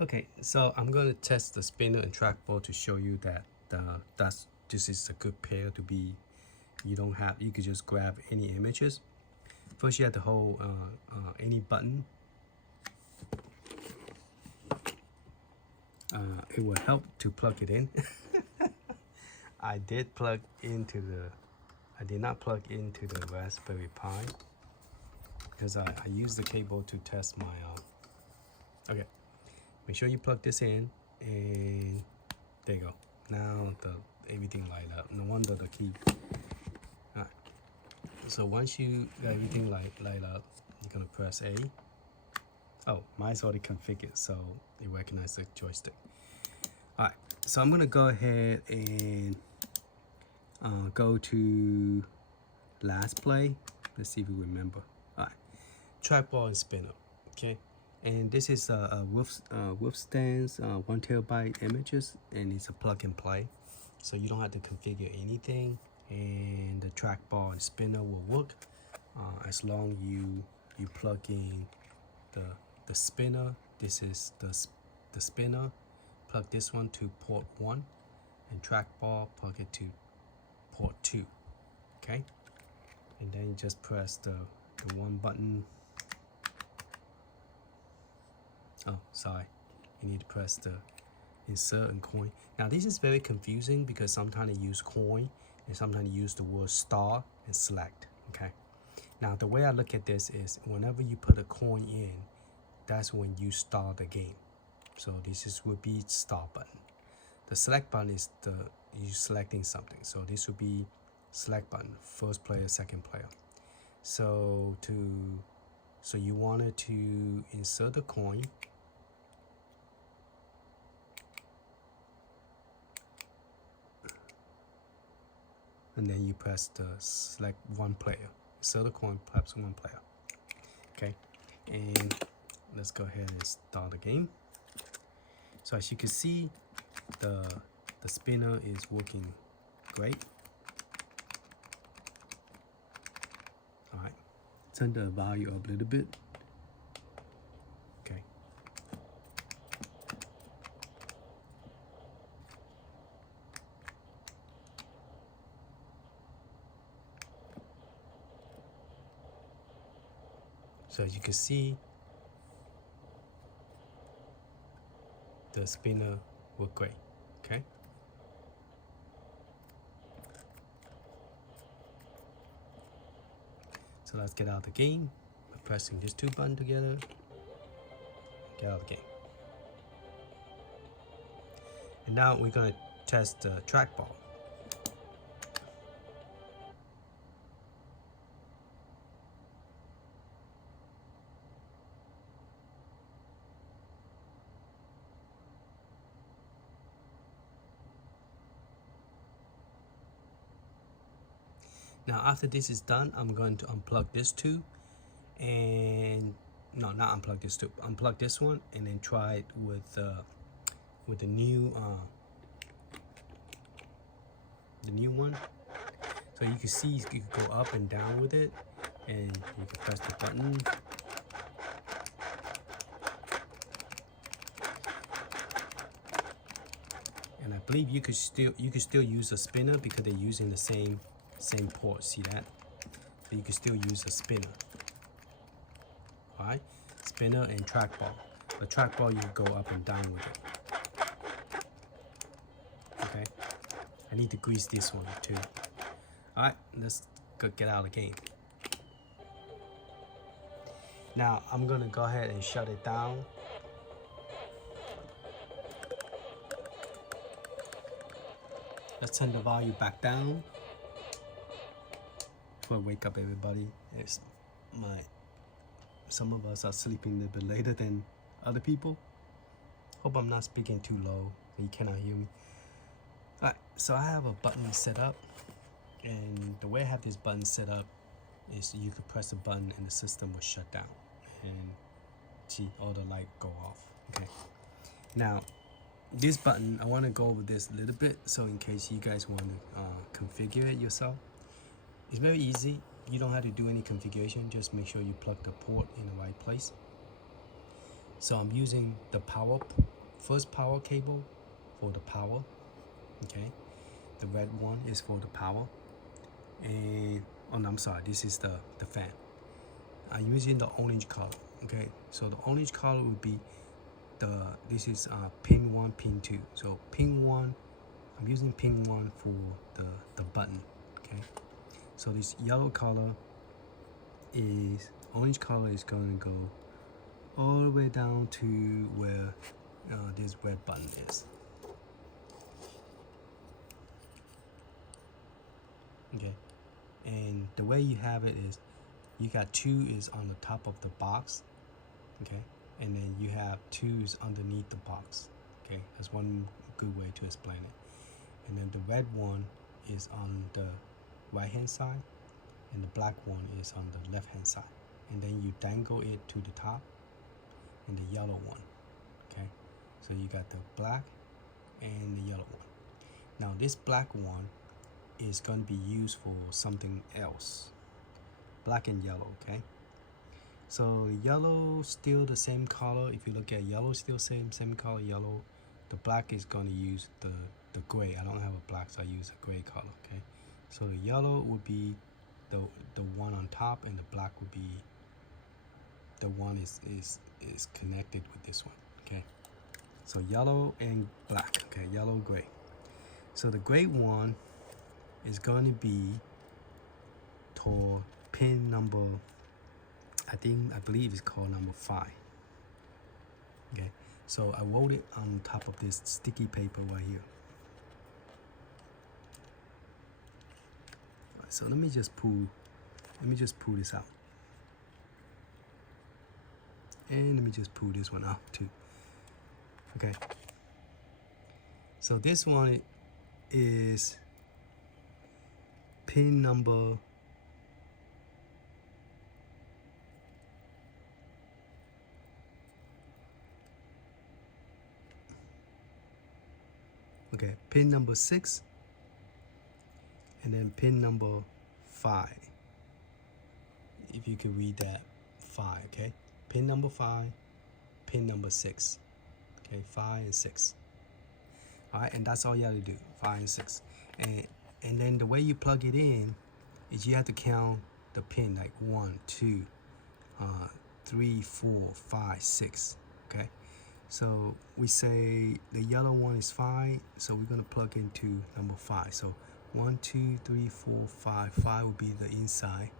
Okay, so I'm going to test the spinner and trackball to show you that this is a good pair to be. You could just grab any images. First, you have to hold any button. It will help to plug it in. I did not plug into the Raspberry Pi because I used the cable to test my. Okay, make sure you plug this in, and there you go. Now everything light up. No wonder the key. Alright. So once you got everything light up, you're gonna press A. Oh, mine's already configured, so it recognizes the joystick. Alright, so I'm gonna go ahead and go to last play. Let's see if we remember. Alright, trackball and spinner. Okay, and this is a Wolfanoz 1 terabyte images, and it's a plug and play, so you don't have to configure anything. And the trackball and spinner will work as long you plug in the spinner. This is the spinner. Plug this one to port 1, and trackball plug it to port 2. Okay, and then you just press the one button. Oh, sorry, you need to press the insert and coin. Now this is very confusing because sometimes they use coin and sometimes they use the word star and select. Okay, now the way I look at this is whenever you put a coin in, that's when you start the game. So this would be start button. The select button is you selecting something. So this would be select button, first player, second player. So you wanted to insert the coin. And then you press the select one player. Insert the coin, perhaps one player. Okay, and let's go ahead and start the game. So as you can see, the spinner is working great. All right, turn the value up a little bit. Okay. So as you can see, the spinner worked great. Okay. So let's get out of the game by pressing these two buttons together. Get out of the game. And now we're going to test the trackball. Now after this is done, I'm going to unplug this two, and no, not unplug this two. Unplug this one, and then try it with the new one. So you can see you can go up and down with it, and you can press the button. And I believe you could still use a spinner because they're using the same port. See that? So you can still use a spinner. All right, spinner and trackball. The trackball you go up and down with it. Okay, I need to grease this one too. All right, let's get out of the game. Now I'm gonna go ahead and shut it down. Let's turn the volume back down. Before I wake up everybody, some of us are sleeping a little bit later than other people. Hope I'm not speaking too low and you cannot hear me. Alright, so I have a button set up, and the way I have this button set up is you could press the button and the system will shut down, and see all the light go off. Okay, now this button, I want to go over this a little bit, so in case you guys want to configure it yourself. It's very easy. You don't have to do any configuration. Just make sure you plug the port in the right place. So I'm using the first power cable for the power. Okay, the red one is for the power, and oh no, I'm sorry, this is the fan. I'm using the orange color. Okay, so the orange color would be this is pin 1, pin 2. So pin 1, I'm using pin 1 for the button. Okay, so this yellow color is orange color is going to go all the way down to where this red button is. Okay, and the way you have it is you got 2 is on the top of the box. Okay, and then you have 2 is underneath the box. Okay, that's one good way to explain it. And then the red one is on the right hand side, and the black one is on the left hand side. And then you dangle it to the top, and the yellow one. Okay, so you got the black and the yellow one. Now this black one is going to be used for something else. Black and yellow. Okay, so yellow still the same color. If you look at yellow, still same color yellow. The black is going to use the gray. I don't have a black, so I use a gray color. Okay, so the yellow would be the one on top, and the black would be the one is connected with this one. Okay, so yellow and black. Okay, yellow, gray. So the gray one is going to be toward pin number, I believe it's called number 5. Okay, so I wrote it on top of this sticky paper right here. Right, so let me just pull this out, and let me just pull this one out too. Okay, so this one is pin number pin number 6, and then pin number 5. If you could read that, 5. Okay, pin number 5, pin number 6. Okay, 5 and 6. All right, and that's all you have to do, 5 and 6. And then the way you plug it in is you have to count the pin, like 1, 2, 3, 4, 5, 6. Okay, so we say the yellow one is 5, so we're gonna plug into number 5. So 1, 2, 3, 4, 5. 5 will be the inside.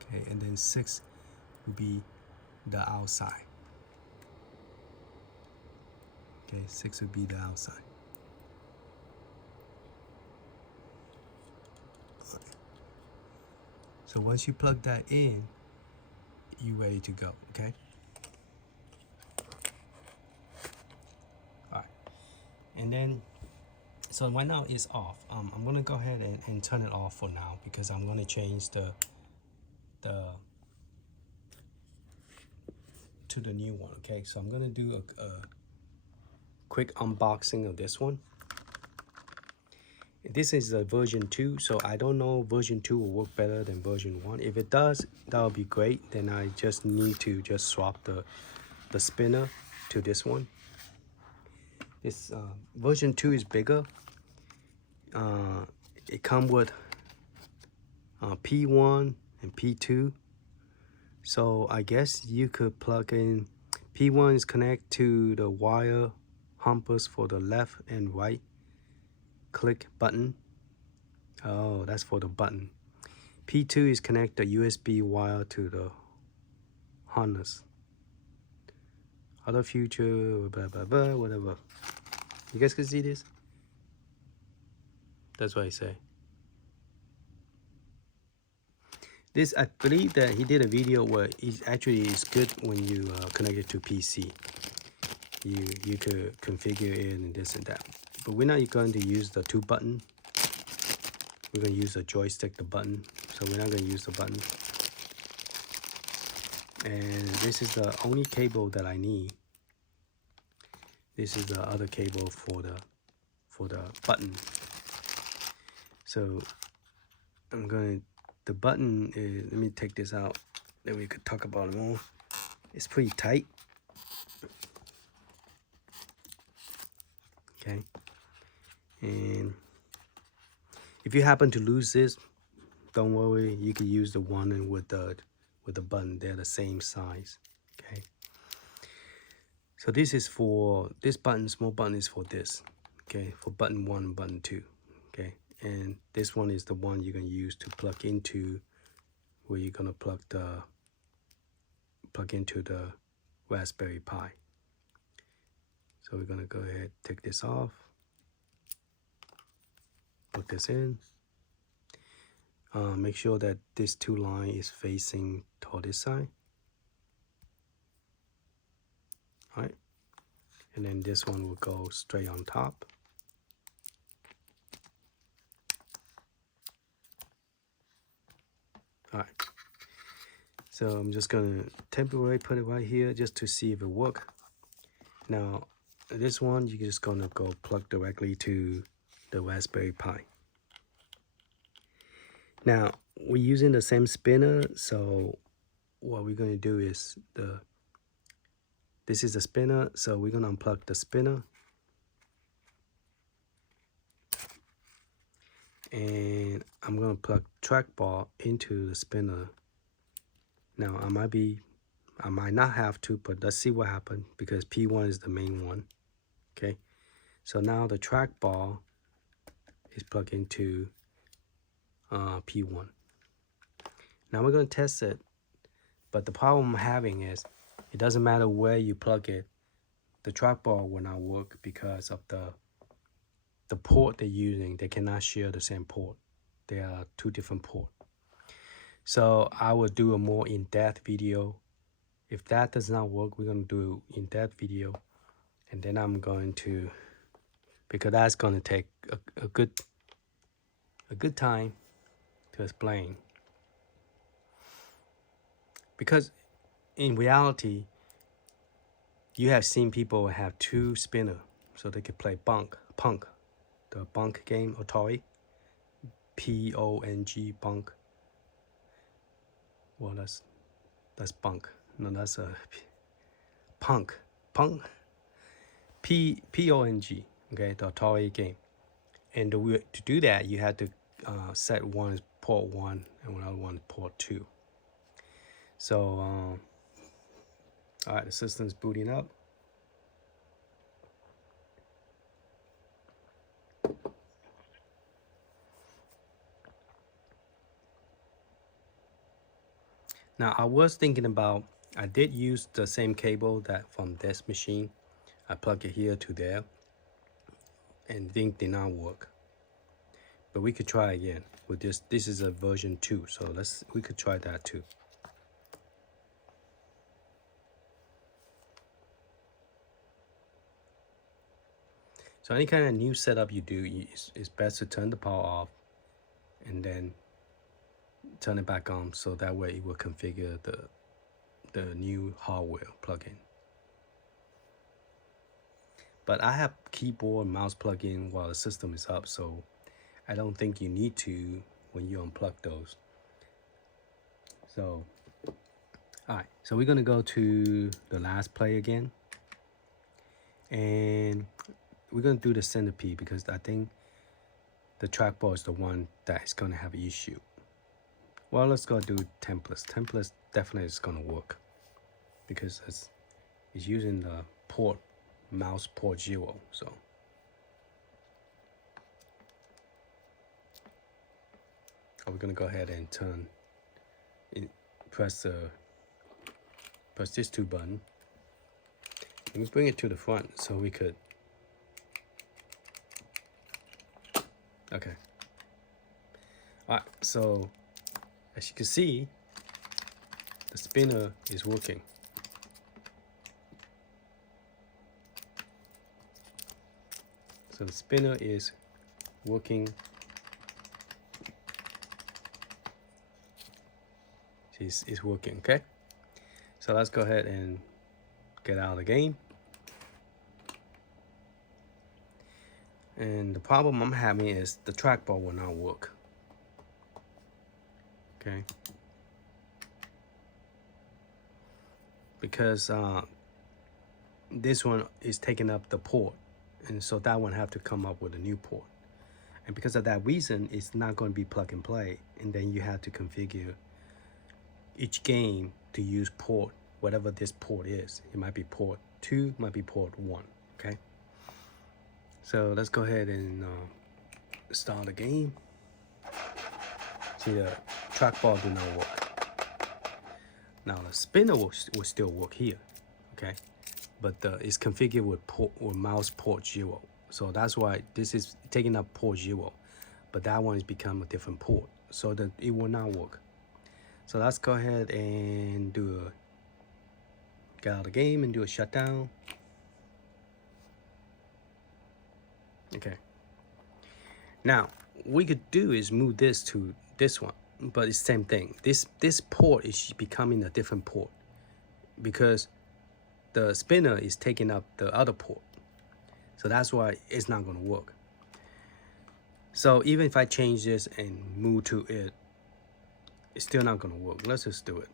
Okay, and then 6 will be the outside. Okay, 6 would be the outside. So once you plug that in, you're ready to go. Okay. All right, and then so right now it's off. I'm gonna go ahead and turn it off for now, because I'm gonna change to the new one. Okay, so I'm gonna do a quick unboxing of this one. This is the version 2, so I don't know version 2 will work better than version 1. If it does, that would be great. Then I just need to just swap the spinner to this one. This version 2 is bigger. It comes with P1 and P2. So I guess you could plug in P1 is connect to the wire humpers for the left and right click button. Oh, that's for the button. P2 is connect the USB wire to the harness. Other future, blah blah blah, whatever. You guys can see this? That's what I say. This, I believe that he did a video where it actually is good when you connect it to PC. You could configure it and this and that. But we're not going to use the 2 button. We're going to use the joystick, the button. So we're not going to use the button. And this is the only cable that I need. This is the other cable for the button. So I'm going to, the button is, let me take this out. then we could talk about it more. It's pretty tight. Okay. And if you happen to lose this, don't worry. You can use the one with the button. They're the same size. Okay. So this is for this button. Small button is for this. Okay. For button 1 and button 2. Okay. And this one is the one you're gonna use to plug into where you're gonna plug into the Raspberry Pi. So we're gonna go ahead, take this off, plug this in. Make sure that this 2 line is facing toward this side. All right, and then this one will go straight on top. All right, so I'm just gonna temporarily put it right here just to see if it works. Now, this one you're just gonna go plug directly to the Raspberry Pi. Now, we're using the same spinner, so what we're gonna do is this is the spinner, so we're gonna unplug the spinner. And I'm gonna plug trackball into the spinner. Now I might not have to, but let's see what happens because P1 is the main one. Okay, so now the trackball is plugged into P1. Now we're gonna test it, but the problem I'm having is it doesn't matter where you plug it, the trackball will not work because of the port they're using. They cannot share the same port. They are 2 different ports. So I will do a more in-depth video. If that does not work, we're gonna do an in-depth video, and then I'm going to, because that's gonna take a good time to explain. Because in reality, you have seen people have 2 spinners so they could play Punk, the Punk game, Atari, P-O-N-G, Punk. Well, that's Punk. No, that's a Punk, P-O-N-G. Okay, the Atari game. And to do that, you had to set one as port 1 and another one port 2. So, all right, the system's booting up. Now, I was thinking about, I did use the same cable that from this machine. I plug it here to there, and things did not work. But we could try again with this. This is a version 2, so we could try that too. So any kind of new setup you do, it's best to turn the power off and then turn it back on, so that way it will configure the new hardware plugin. But I have keyboard and mouse plug-in while the system is up, so I don't think you need to when you unplug those. So, all right, so we're gonna go to the last play again, and we're gonna do the centipede because I think the trackball is the one that is gonna have an issue. Well, let's go do templates. Templates definitely is gonna work because it's using the port, mouse port 0. So we're gonna go ahead and press these 2 buttons. Let me bring it to the front so we could. Okay. All right. So as you can see, the spinner is working. So the spinner is working. It's working, okay? So let's go ahead and get out of the game. And the problem I'm having is the trackball will not work. Okay. because this one is taking up the port, and so that one have to come up with a new port. And because of that reason, it's not going to be plug and play, and then you have to configure each game to use port, whatever this port is. It might be port 2, might be port 1, okay? So let's go ahead and start the game. See, the trackball do not work. Now the spinner will still work here, okay? But it's configured with mouse port 0. So that's why this is taking up port 0, but that one has become a different port, so that it will not work. So let's go ahead and get out of the game and do a shutdown. Okay. Now, what we could do is move this to this one, but it's the same thing. This port is becoming a different port because the spinner is taking up the other port. So that's why it's not going to work. So even if I change this and move to it, it's still not going to work. Let's just do it.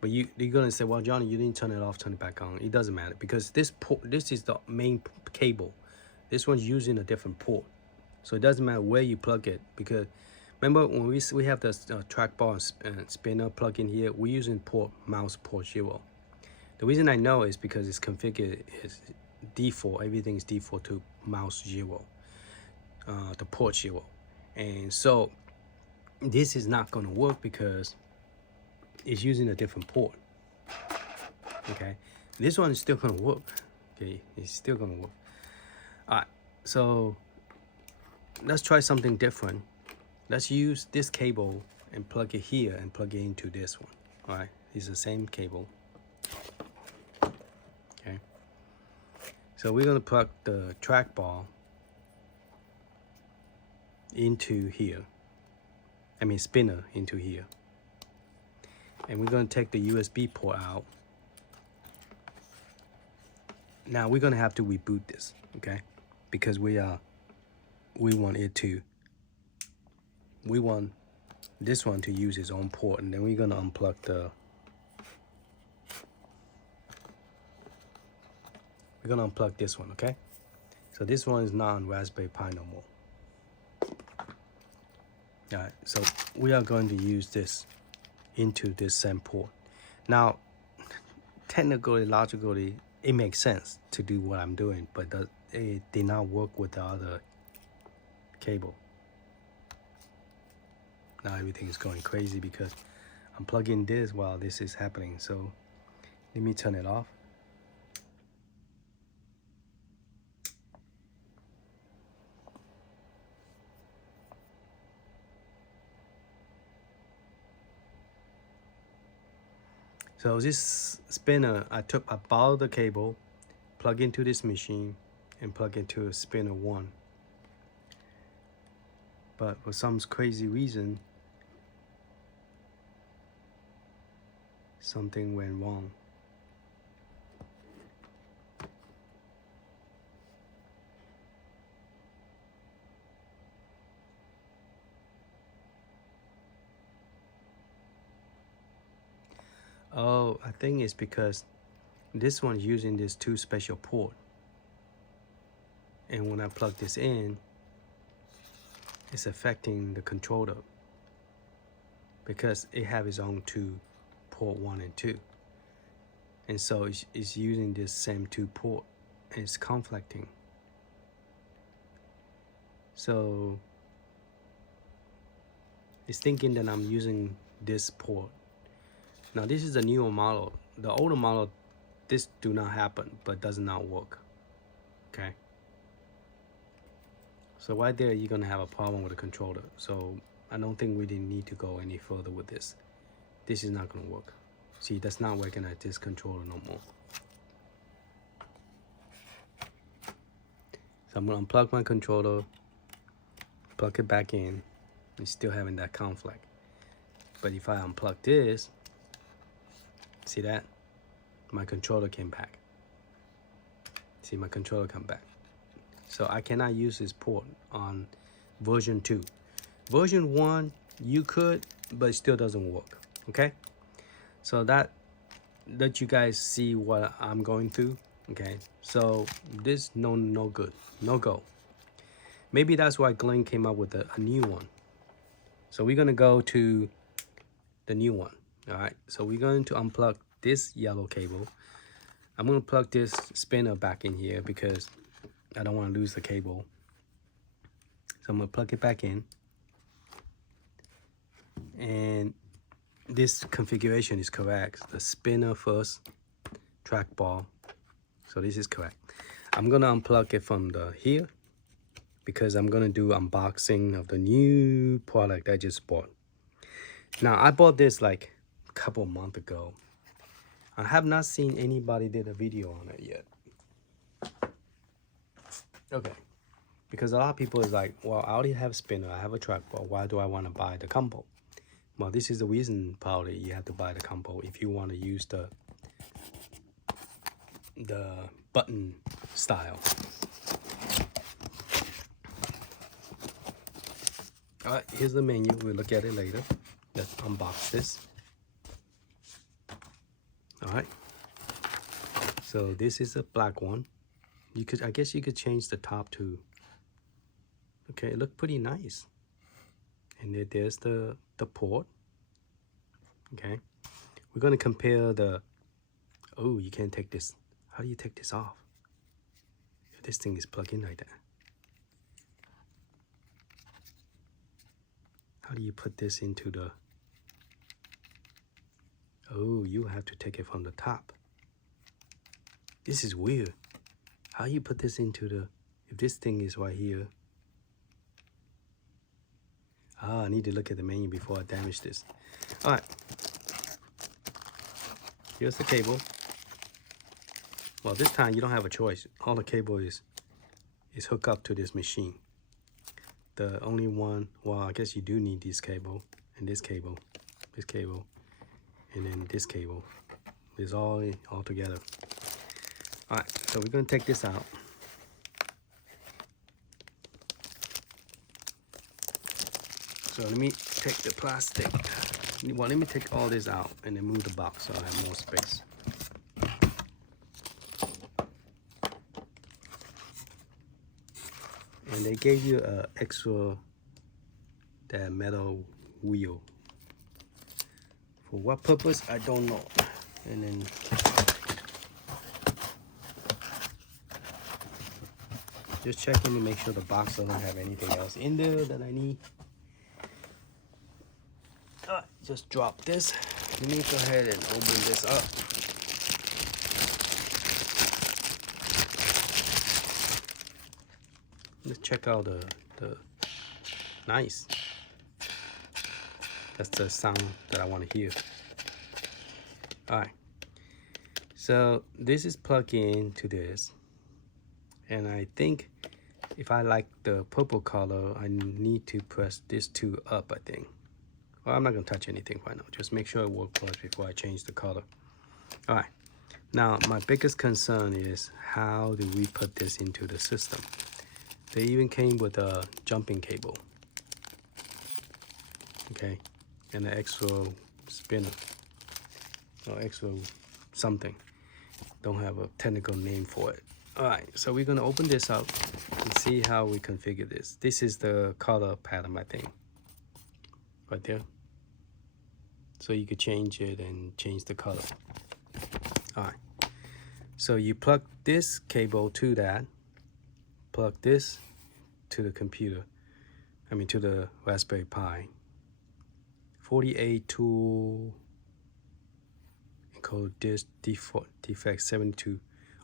But you're going to say, well, Johnny, you didn't turn it off, turn it back on. It doesn't matter because this is the main cable. This one's using a different port. So it doesn't matter where you plug it, because remember when we have the trackball and spinner plug in here, we're using mouse port 0. The reason I know is because it's configured is default, everything is default to mouse 0, the port 0. And so this is not going to work because it's using a different port. Okay, this one is still going to work. Okay, it's still going to work. All right, so let's try something different. Let's use this cable and plug it here and plug it into this one. All right, it's the same cable. Okay, so we're going to plug the trackball into here. I mean spinner into here. And we're going to take the USB port out. Now we're going to have to reboot this, okay? Because we want this one to use its own port, and then we're going to unplug this one, okay? So this one is not on Raspberry Pi no more. All right, so we are going to use this into this same port. Now, technically, logically, it makes sense to do what I'm doing, but it did not work with the other cable. Now everything is going crazy because I'm plugging this while this is happening. So let me turn it off. So this spinner, I borrowed the cable, plug into this machine, and plug into a spinner 1. But for some crazy reason, something went wrong. Oh, I think it's because this one's using this 2 special port. And when I plug this in, it's affecting the controller because it has its own 2 port 1 and 2. And so it's using this same 2 port and it's conflicting. So it's thinking that I'm using this port. Now this is a newer model. The older model, this do not happen, but does not work, okay? So right there, you're gonna have a problem with the controller. So I don't think we didn't need to go any further with this. This is not gonna work. See, that's not working at this controller no more. So I'm gonna unplug my controller, plug it back in. It's still having that conflict. But if I unplug this, see that? My controller came back. See, my controller come back. So I cannot use this port on version 2. Version 1, you could, but it still doesn't work, okay? So that let you guys see what I'm going through. Okay, so this no good, no go. Maybe that's why Glenn came up with a new one. So we're gonna go to the new one. All right, so we're going to unplug this yellow cable. I'm gonna plug this spinner back in here because I don't want to lose the cable. So I'm gonna plug it back in, and this configuration is correct. The spinner first, trackball. So this is correct. I'm gonna unplug it from the here because I'm gonna do unboxing of the new product I just bought. Now I bought this like a couple months ago. I have not seen anybody did a video on it yet. Okay, because a lot of people is like, well, I already have a spinner, I have a trackball. Why do I want to buy the combo? Well, this is the reason probably you have to buy the combo if you want to use the button style. All right, here's the menu. We'll look at it later. Let's unbox this. All right. So this is a black one. You could, I guess you could change the top too. Okay, it looked pretty nice. And there's the port. Okay. We're gonna compare the, oh, you can't take this. How do you take this off? If this thing is plugged in like that. How do you put this into the, oh, you have to take it from the top. This is weird. How you put this into the, if this thing is right here. Ah, I need to look at the menu before I damage this. All right. Here's the cable. Well, this time you don't have a choice. All the cable is hooked up to this machine. The only one, well, I guess you do need this cable and this cable, and then this cable. It's all together. All right, so we're gonna take this out. So let me take the plastic. Well, let me take all this out and then move the box so I have more space. And they gave you an extra that metal wheel. For what purpose, I don't know. And then just checking to make sure the box doesn't have anything else in there that I need. Just drop this. Let me go ahead and open this up. Let's check out the nice. That's the sound that I want to hear. All right. So this is plugged into this, and I think if I like the purple color, I need to press this two up, I think. Well, I'm not gonna touch anything right now. Just make sure it works first before I change the color. All right. Now, my biggest concern is how do we put this into the system? They even came with a jumping cable. Okay. And an extra spinner. Or extra something. Don't have a technical name for it. All right. So we're gonna open this up and see how we configure this. This is the color pattern, I think. Right there. So you could change it and change the color. All right. So you plug this cable to that. Plug this to the computer. I mean to the Raspberry Pi. 48 tool encode disk default defect 72.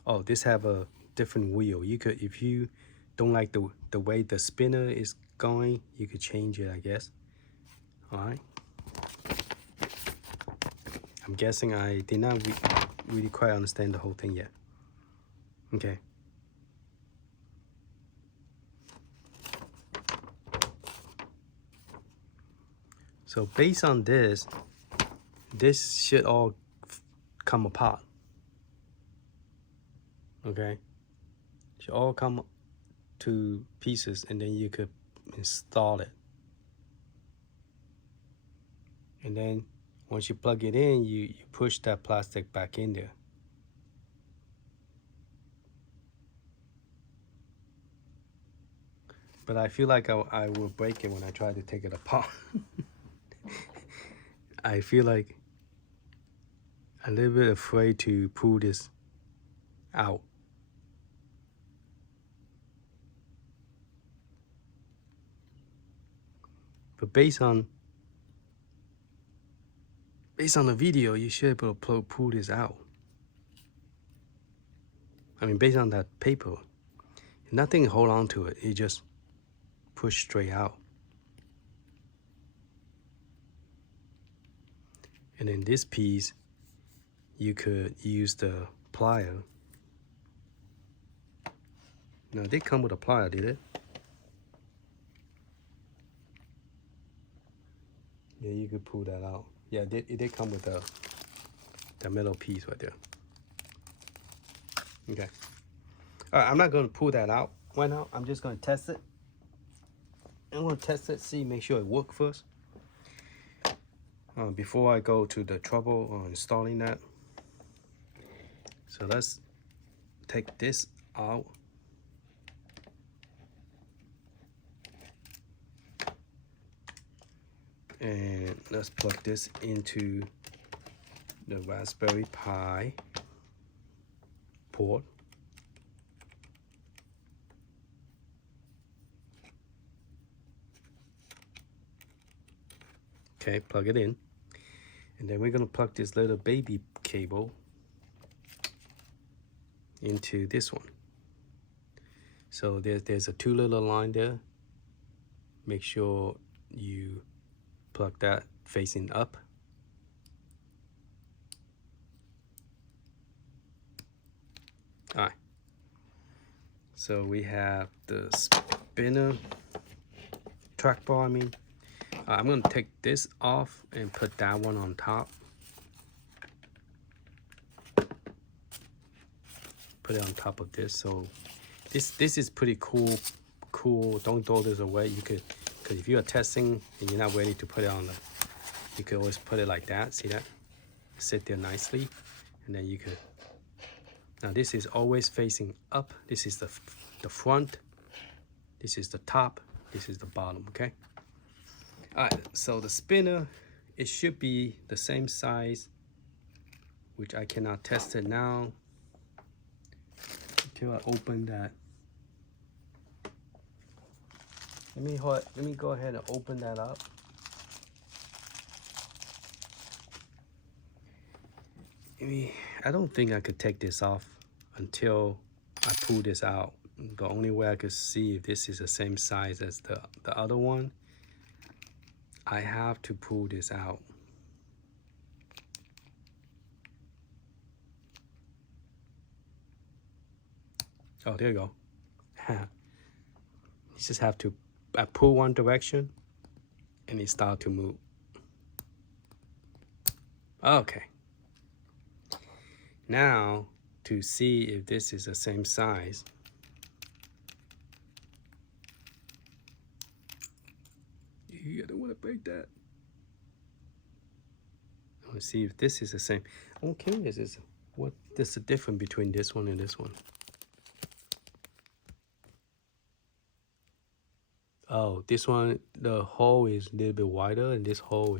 Oh, this have a different wheel. You could, if you don't like the way the spinner is going, you could change it, I guess. All right. I'm guessing I did not really quite understand the whole thing yet. Okay. So based on this should all come apart. Okay. Should all come to pieces, and then you could install it. And then once you plug it in, you push that plastic back in there. But I feel like I will break it when I try to take it apart. I feel like a little bit afraid to pull this out. But based on the video, you should be able to pull this out. I mean, based on that paper, nothing hold on to it. It just push straight out. And then this piece, you could use the plier. No, it did come with a plier, did it? Yeah, you could pull that out. Yeah, it did come with the metal piece right there. Okay. All right, I'm not going to pull that out right now. I'm just going to test it. I'm going to test it, see, make sure it works first. Before I go to the trouble on installing that. So let's take this out. And let's plug this into the Raspberry Pi port. Okay, plug it in. And then we're gonna plug this little baby cable into this one. So there's a 2 little line there. Make sure you plug that facing up. All right. So we have the spinner trackball, I mean. I'm going to take this off and put that one on top. Put it on top of this. So this is pretty cool. Don't throw this away. You could, because if you are testing and you're not ready to put it on the, you could always put it like that. See that? Sit there nicely, and then you could. Now this is always facing up. This is the front. This is the top. This is the bottom. Okay. All right, so the spinner, it should be the same size, which I cannot test it now until I open that. Let me go ahead and open that up. I don't think I could take this off until I pull this out. The only way I could see if this is the same size as the other one, I have to pull this out. Oh, there you go. You just have to pull one direction and it start to move. Okay. Now to see if this is the same size. I don't want to break that. I want to see if this is the same. I'm curious is what is the difference between this one and this one. Oh, this one, the hole is a little bit wider, and this hole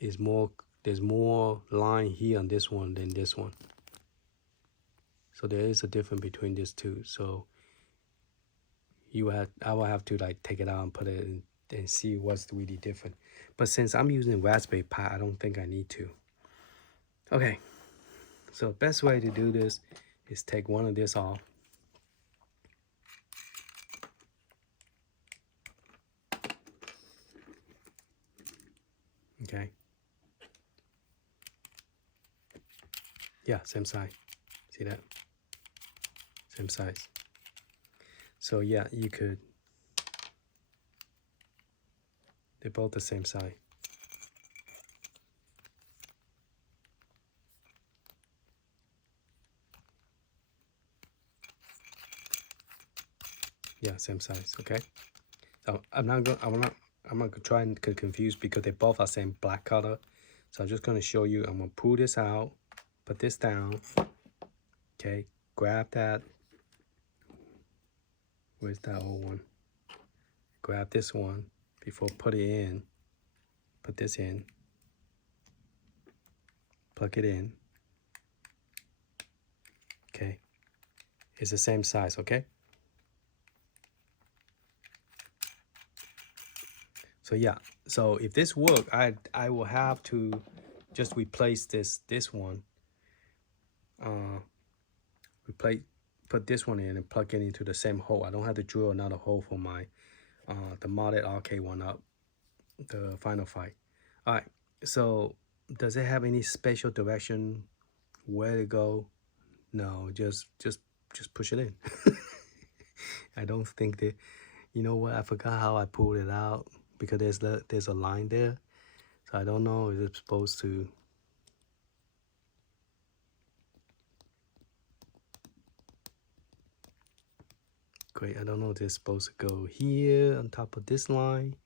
is more. There's more line here on this one than this one. So there is a difference between these two. So I will have to like take it out and put it in and see what's really different. But since I'm using Raspberry Pi, I don't think I need to. Okay, so best way to do this is take one of this off. Okay. Yeah, same size. See that? Same size. So yeah, you could. They're both the same size. Yeah, same size. Okay. So I'm not gonna try and get confused because they both are same black color. So I'm just going to show you. I'm going to pull this out, put this down. Okay, grab that. Where's that old one? Grab this one before put it in. Put this in. Plug it in. Okay, it's the same size, okay? So yeah, so if this work, I will have to just replace this one. Put this one in and plug it into the same hole. I don't have to drill another hole for my the modded arcade one up, the final fight. All right, so does it have any special direction where to go? No, just push it in. I don't think that, you know what, I forgot how I pulled it out because there's a line there. So I don't know, is it supposed to, great, I don't know if it's supposed to go here on top of this line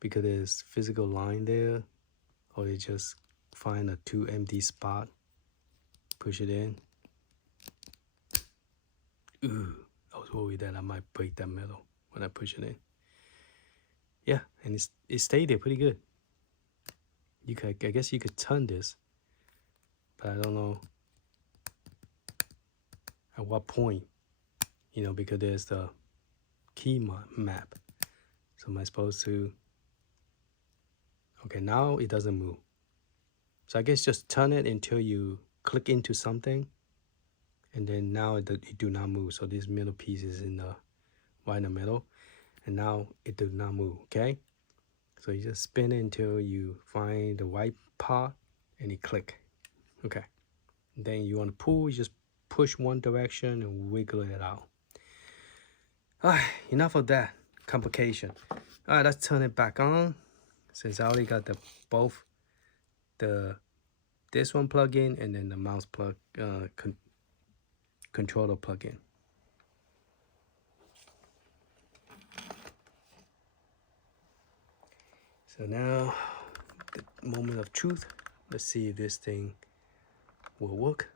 because there's physical line there, or they just find a 2 empty spot, push it in. Ooh, I was worried that I might break that metal when I push it in. Yeah, and it stayed there pretty good. You could, I guess you could turn this, but I don't know at what point, you know, because there's the key map. So am I supposed to? Okay, now it doesn't move. So I guess just turn it until you click into something, and then now it do not move. So this middle piece is in the right in the middle, and now it does not move. Okay, so you just spin it until you find the white part, and you click. Okay, and then you want to pull, you just push one direction and wiggle it out. All right, enough of that complication. All right, let's turn it back on. Since I already got both this one plug in and then the mouse plug controller plug in. So now the moment of truth. Let's see if this thing will work.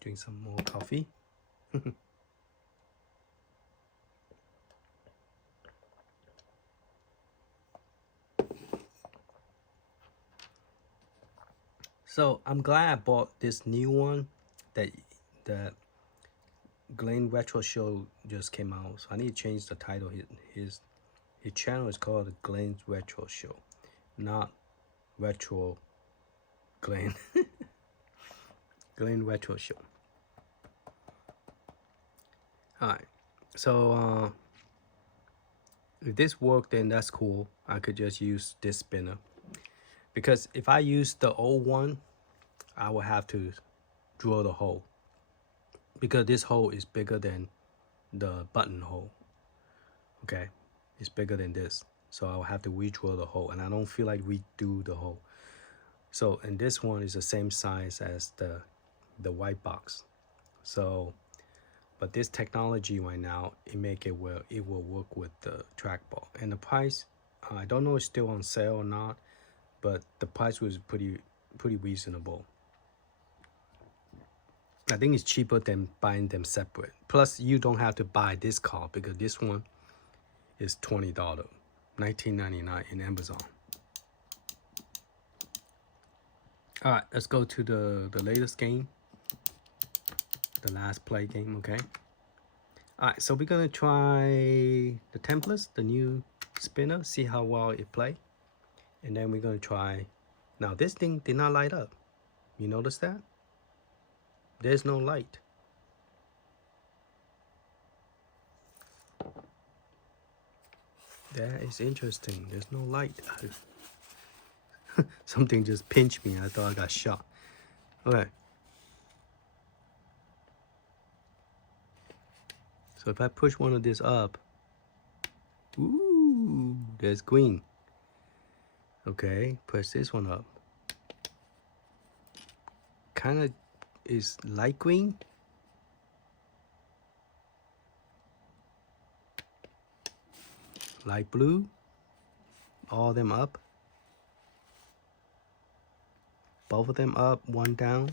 Drink some more coffee. So I'm glad I bought this new one that Glenn Retro Show just came out. So I need to change the title. His channel is called Glenn's Retro Show, not Retro Glenn. Glenn Retro Show. Alright, so if this worked, then that's cool. I could just use this spinner. Because if I use the old one, I will have to drill the hole. Because this hole is bigger than the button hole. Okay, it's bigger than this. So I'll have to re-drill the hole, and I don't feel like redo the hole. So, and this one is the same size as the white box. So, but this technology right now, it make it where it will work with the trackball. And the price, I don't know if it's still on sale or not, but the price was pretty reasonable. I think it's cheaper than buying them separate. Plus, you don't have to buy this card because this one is $20, $19.99 in Amazon. All right, let's go to the latest game, the last play game, okay? All right, so we're gonna try the templates, the new spinner, see how well it play. And then we're gonna try, now this thing did not light up. You notice that? There's no light. That is interesting, there's no light. Something just pinched me, I thought I got shot. Okay. So if I push one of this up, ooh, there's green. Okay, push this one up. Kind of is light green. Light blue. All of them up. Both of them up, one down.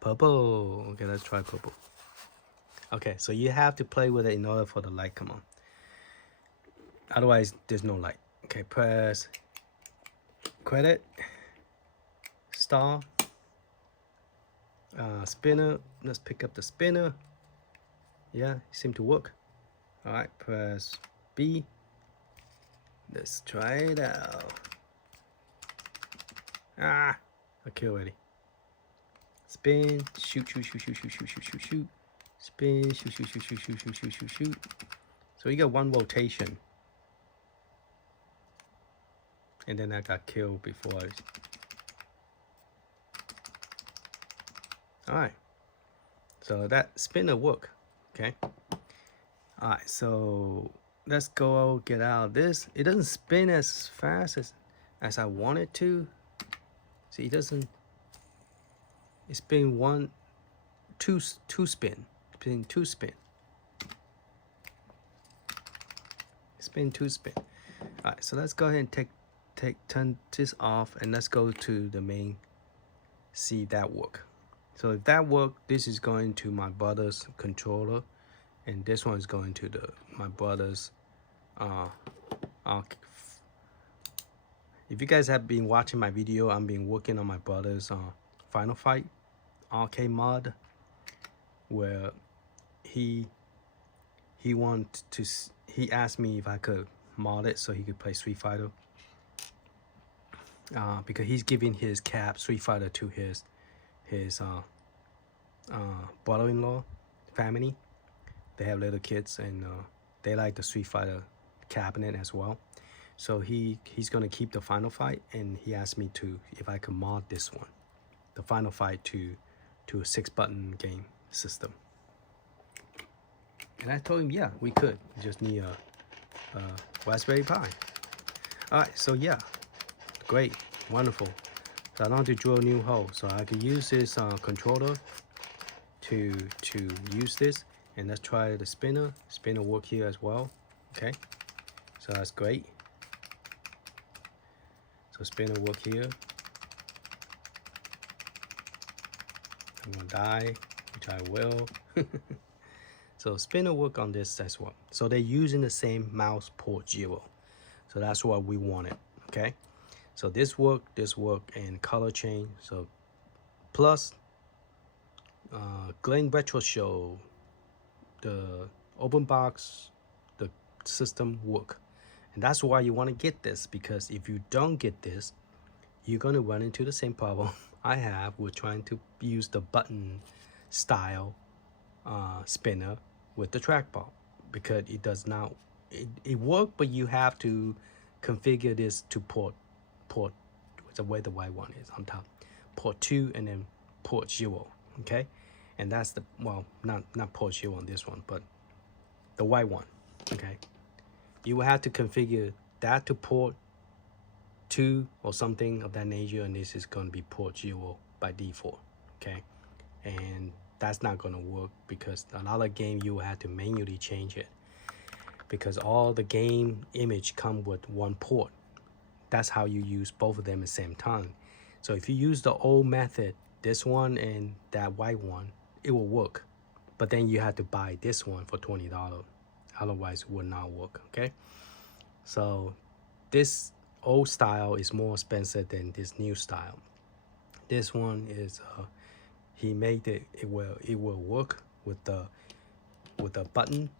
Purple. Okay, let's try purple. Okay, so you have to play with it in order for the light come on. Otherwise, there's no light. Okay, press credit, star, spinner. Let's pick up the spinner. Yeah, it seemed to work. All right, press B. Let's try it out. Ah, I killed already. Spin, shoot, shoot, shoot, shoot, shoot, shoot, shoot, shoot, shoot. Spin, shoot, shoot, shoot, shoot, shoot, shoot, shoot, shoot, shoot. So you got one rotation. And then I got killed before Alright. So that spinner work. Okay. Alright, so let's go get out of this. It doesn't spin as fast as I want it to. See, it doesn't. It's been two spin. It's been two spin. It's been two spin. All right, so let's go ahead and turn this off, and let's go to the main. See that work. So if that work, this is going to my brother's controller, and this one is going to my brother's. If you guys have been watching my video, I've been working on my brother's Final Fight arcade mod, where he asked me if I could mod it so he could play Street Fighter, because he's giving his cap Street Fighter to his brother-in-law family. They have little kids, and they like the Street Fighter cabinet as well. So he's gonna keep the Final Fight, and he asked me if I could mod this one, the Final Fight, to a 6-button game system. And I told him, yeah, we could. We just need a Raspberry Pi. All right, so yeah, great, wonderful. So I don't have to drill a new hole, so I could use this controller to use this. And let's try the spinner. Spinner work here as well. Okay, so that's great. So spinner work here. I'm gonna die, which I will. So spinner work on this as well. So they're using the same mouse port 0. So that's what we wanted. Okay. So this work, and color change. So plus Glenn Retro Show, the open box, the system work. And that's why you want to get this, because if you don't get this, you're going to run into the same problem I have with trying to use the button style spinner with the trackball, because it does not, it works, but you have to configure this to port the way the white one is on top, port 2 and then port 0. Okay, and that's the, well, not port 0 on this one, but the white one. Okay, you will have to configure that to port 2 or something of that nature, and this is going to be port 0 by default. Okay, and that's not going to work, because a lot of game you will have to manually change it, because all the game image come with one port. That's how you use both of them at the same time. So if you use the old method, this one and that white one, it will work, but then you have to buy this one for $20. Otherwise it would not work. Okay, so this old style is more expensive than this new style. This one is he made it will work with the button,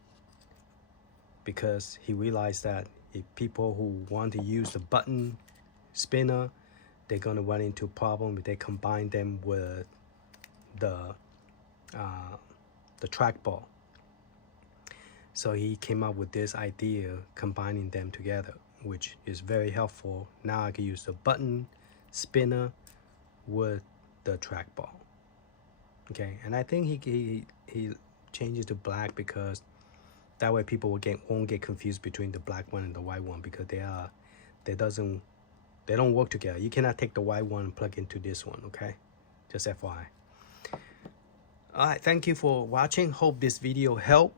because he realized that if people who want to use the button spinner, they're gonna run into a problem if they combine them with the trackball. So he came up with this idea, combining them together, which is very helpful. Now I can use the button spinner with the trackball. Okay, and I think he changes to black, because that way people won't get confused between the black one and the white one, because they don't work together. You cannot take the white one and plug into this one. Okay, just FYI. All right, thank you for watching. Hope this video helped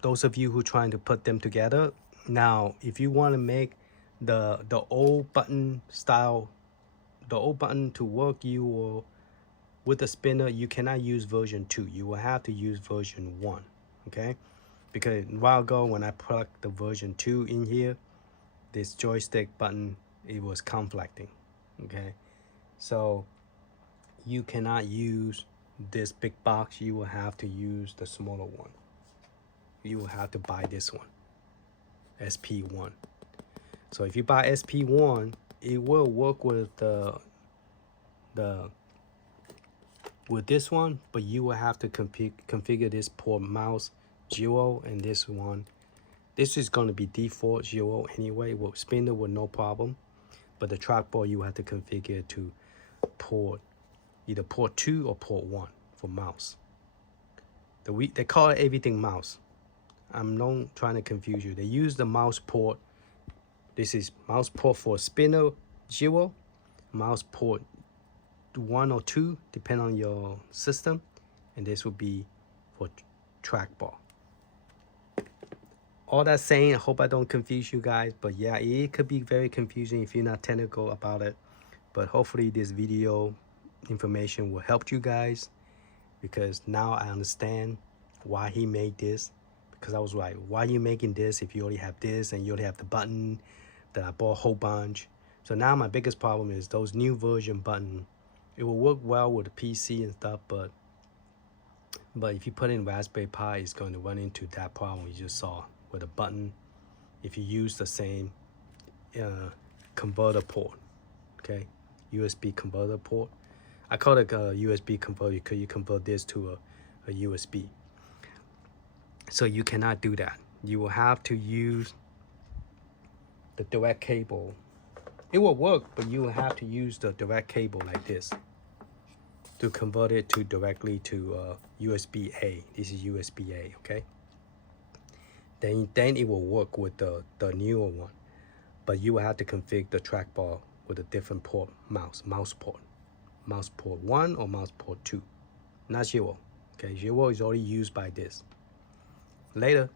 those of you who trying to put them together. Now, if you want to make the old button style, the old button to work, you will with the spinner, you cannot use version 2. You will have to use version 1, okay? Because a while ago when I plugged the version 2 in here, this joystick button, it was conflicting, okay? So you cannot use this big box. You will have to use the smaller one. You will have to buy this one, SP1. So if you buy SP1, it will work with with this one, but you will have to configure this port mouse 0 and this one. This is going to be default 0 anyway, with spinner with no problem. But the trackball, you have to configure to port either port 2 or port 1 for mouse. They call it everything mouse. I'm not trying to confuse you. They use the mouse port. This is mouse port for spinner 0, mouse port 1 or 2, depending on your system, and this will be for trackball. All that saying, I hope I don't confuse you guys, but yeah, it could be very confusing if you're not technical about it. But hopefully this video information will help you guys, because now I understand why he made this. Because I was like, why are you making this if you already have this and you already have the button that I bought a whole bunch? So now my biggest problem is those new version button. It will work well with the PC and stuff, but if you put in Raspberry Pi, it's going to run into that problem you just saw with a button. If you use the same converter port, okay, USB converter port. I call it a USB converter because you convert this to a USB. So you cannot do that. You will have to use the direct cable. It will work, but you will have to use the direct cable like this to convert it to directly to USB-A. This is USB-A, okay? Then it will work with the newer one. But you will have to configure the trackball with a different port, mouse port. Mouse port 1 or mouse port 2. Not 0, okay? 0 is already used by this. Later.